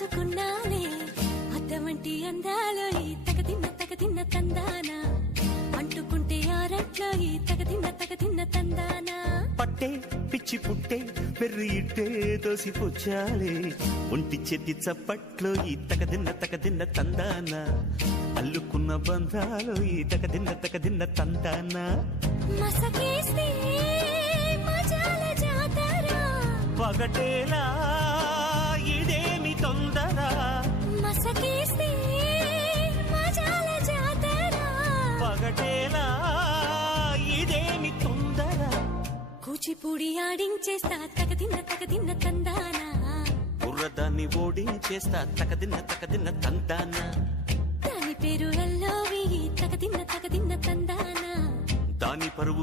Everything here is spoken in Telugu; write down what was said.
దాచుకున్నాలే అద్దమంటి అందాలో ఈ తగదిన్న తందానా అంటుకుంటే ఆరట్లో ఈ తగదిన్న తందానా పట్టే పిచ్చి పుట్టే పెర్రి ఇట్టే దోసిపుచ్చాలే ఒంటి చేతి చప్పట్లో ఈ తగదిన్న తందానా అల్లుకున్న బంధాలు ఈ తగదిన్న తందానా మసకేస్తే మజాల జాతర పగటేలా ఇదేమి తొందర మసకేస్తే మజాల జాతర పగటేలా ఇదేమి తొందర కూచిపూడి ఆడించేస్తా తగదిన్న తందానా బుర్రదాన్ని ఓడించేస్తా తగదిన్న తందానా దాని పేరు ఎల్లోవి తగదిన్న తందానా దాని పరువు